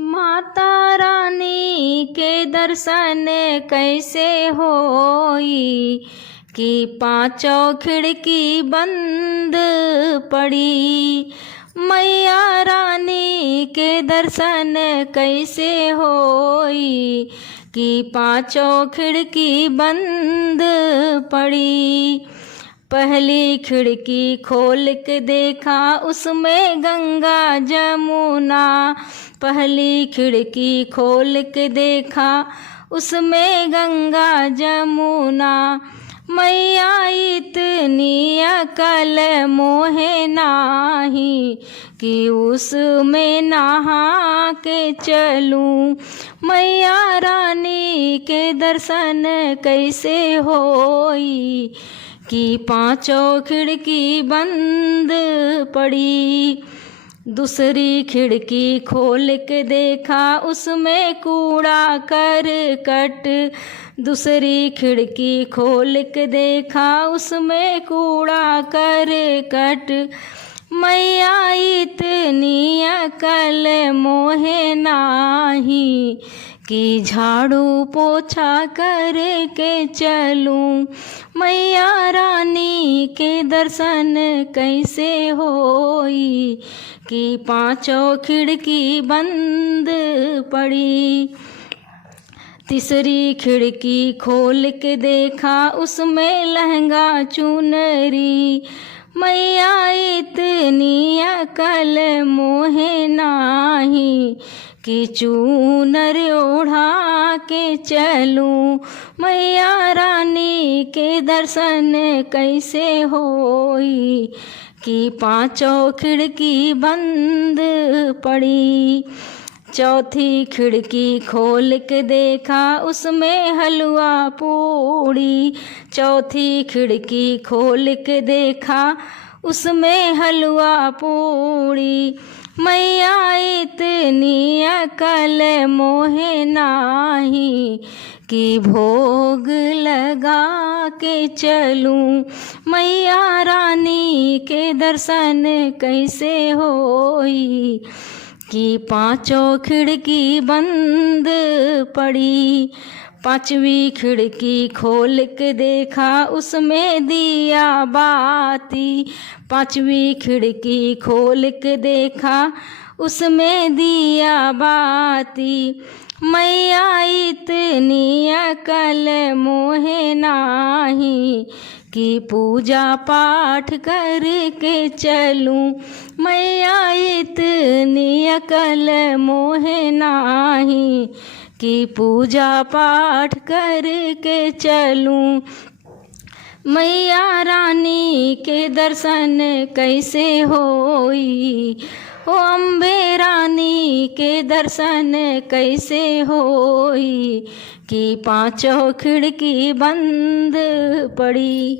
माता रानी के दर्शन कैसे होई कि पांचों खिड़की बंद पड़ी। मैया रानी के दर्शन कैसे होई कि पांचों खिड़की बंद पड़ी। पहली खिड़की खोल के देखा उसमें गंगा जमुना। पहली खिड़की खोल के देखा उसमें गंगा जमुना। मैया इतनी अकल मोहे नाही कि उसमें नहा के चलूं। मैया रानी के दर्शन कैसे होई कि पांचों खिड़की बंद पड़ी। दूसरी खिड़की खोल के देखा उसमें कूड़ा करकट। दूसरी खिड़की खोल के देखा उसमें कूड़ा करकट। मैया इतनी अकल मोहे नाही कि झाड़ू पोछा करके चलूं। मैया रानी के दर्शन कैसे होई कि पांचों खिड़की बंद पड़ी। तीसरी खिड़की खोल के देखा उसमें लहंगा चुनरी। मैया इतनी अकल मोहे नाही कि चूनर ओढ़ा के चलूं। मैया रानी के दर्शन कैसे होई कि पांचों खिड़की बंद पड़ी। चौथी खिड़की खोल के देखा उसमें हलवा पूड़ी। चौथी खिड़की खोल के देखा उसमें हलवा पूड़ी। मैया इतनी अकल मोहे नाही कि भोग लगा के चलूं। मैया रानी के दर्शन कैसे होई कि पांचों खिड़की बंद पड़ी। पांचवी खिड़की खोल के देखा उसमें दिया बाती। पांचवी खिड़की खोल के देखा उसमें दिया बाती। मैया इतनी अकल मोहे नाही कि पूजा पाठ करके चलूं। मैया इतनी अकल मोहे नाही कि पूजा पाठ करके चलूं। मैया रानी के दर्शन कैसे होई ओ अम्बे रानी के दर्शन कैसे होई कि पांचों खिड़की बंद पड़ी।